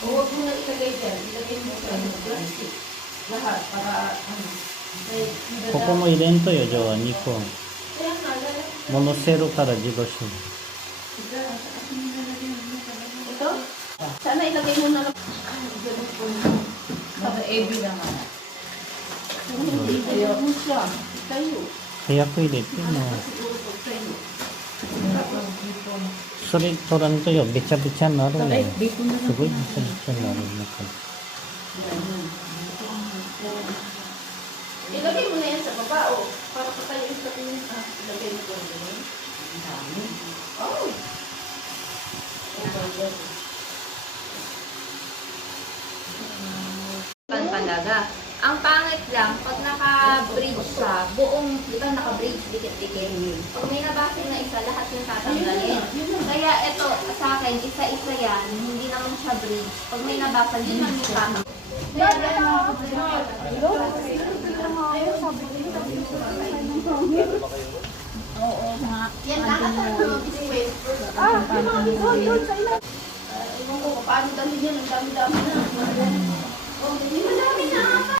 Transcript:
Huwag mo na ilagay dyan. Ilagay mo sa plastic. Lahat para ano.ここも入れんとよ、ジョーは2個。 Kaya nga, lalagyan. ものせるから自動車。 Ito? Sana ilagay mo na lang. Ganun po na. Sabi, AB naman. Hindi, ilagay mo siya. Tayo. 早く入れても。 Siguro pag tayo. それ取らんとよ、べちゃべちゃになるね。 Dito na すごいべちゃべちゃになるね。 Ilagay mo na yan sa baba, o. Para pa tayo sa tingin. Ilagay mo doon. Ang dami. Oh. Talaga. Ang pangit lang, pag naka-bridge siya, buong, di ba naka-bridge, dikit-dikit. Pag may nabasag na isa, lahat yung tatanggalin. Kaya ito, sa akin, isa-isa yan, hindi naman siya bridge. Pag may nabasag, yun lang yung tatanggalin. Oo, mga Yan, lahat ng mga biskwit. Yung mga biskwit doon sa ilan. Ewan ko, paano dami yan? Ang dami-dami na. Oh, hindi madami na.